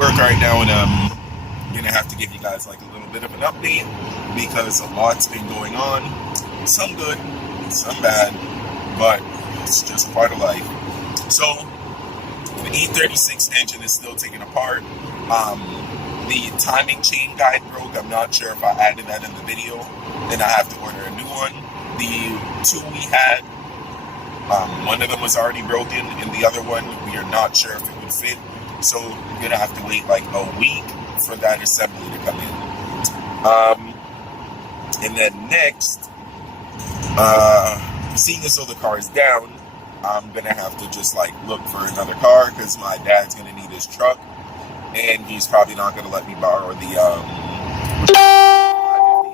Work right now, and I'm gonna have to give you guys like a little bit of an update because a lot's been going on. Some good, some bad, but it's just part of life. So the E36 engine is still taken apart. The timing chain guide broke. I'm not sure if I added that in the video. Then I have to order a new one. The two we had, one of them was already broken, and the other one we are not sure if it would fit. So we're gonna have to wait like a week for that assembly to come in. And then next, seeing as though the car is down, I'm gonna have to just like look for another car because my dad's gonna need his truck, and he's probably not gonna let me borrow the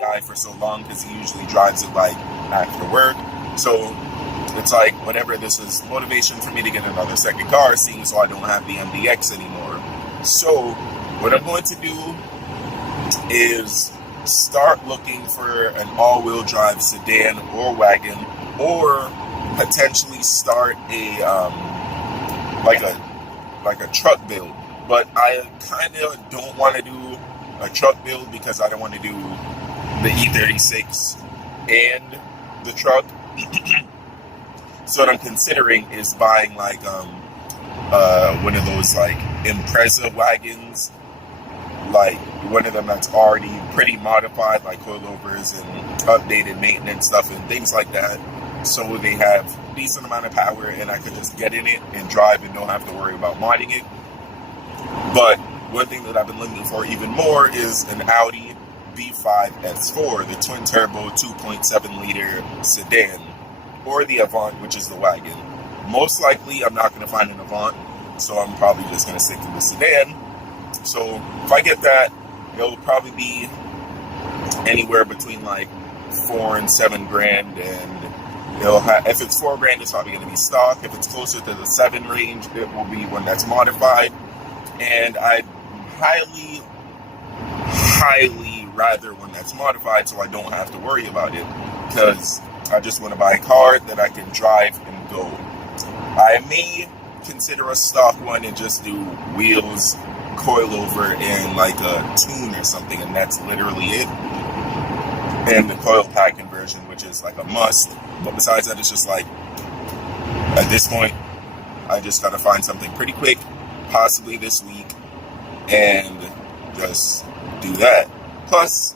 i for so long because he usually drives it like after work. So it's like whatever, this is motivation for me to get another second car, seeing so I don't have the MDX anymore. So what I'm going to do is start looking for an all-wheel drive sedan or wagon, or potentially start a like a truck build. But I kind of don't want to do a truck build because I don't want to do the E36 and the truck. So what I'm considering is buying like one of those like Impreza wagons, like one of them that's already pretty modified, like coilovers and updated maintenance stuff and things like that. So they have decent amount of power and I could just get in it and drive and don't have to worry about modding it. But one thing that I've been looking for even more is an Audi B5 S4, the twin turbo 2.7 liter sedan, or the Avant, which is the wagon. Most likely I'm not going to find an Avant, so I'm probably just going to stick to the sedan. So if I get that, it'll probably be anywhere between like $4 and $7 grand, and it'll if it's $4 grand, it's probably going to be stock. If it's closer to the 7 range, it will be one that's modified. And I'd highly rather one that's modified so I don't have to worry about it, because I just want to buy a car that I can drive and go. I may consider a stock one and just do wheels, coilover, and like a tune or something, and that's literally it. And the coil pack conversion, which is like a must. But besides that, it's just like, at this point, I just gotta find something pretty quick, possibly this week, and just do that. Plus,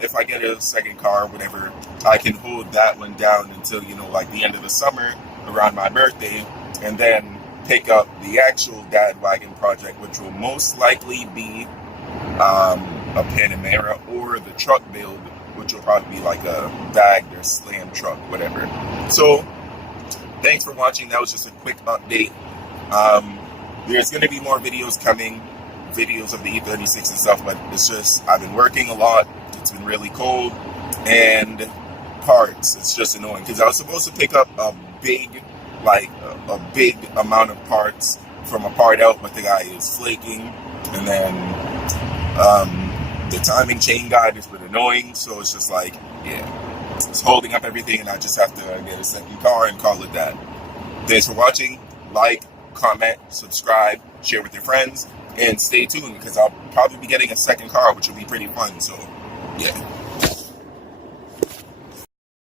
if I get a second car or whatever, I can hold that one down until, you know, like the end of the summer around my birthday, and then pick up the actual dad wagon project, which will most likely be a Panamera, or the truck build, which will probably be like a bagged or slam truck, whatever. So thanks for watching. That was just a quick update. There's going to be more videos coming, videos of the E36 and stuff, but it's just, I've been working a lot. It's been really cold, and parts, it's just annoying because I was supposed to pick up a big amount of parts from a part out, but the guy is flaking, and then the timing chain guide has been annoying, so it's just like, yeah, it's holding up everything, and I just have to get a second car and call it that. Thanks for watching. Like, comment, subscribe, share with your friends, and stay tuned because I'll probably be getting a second car, which will be pretty fun. So yeah.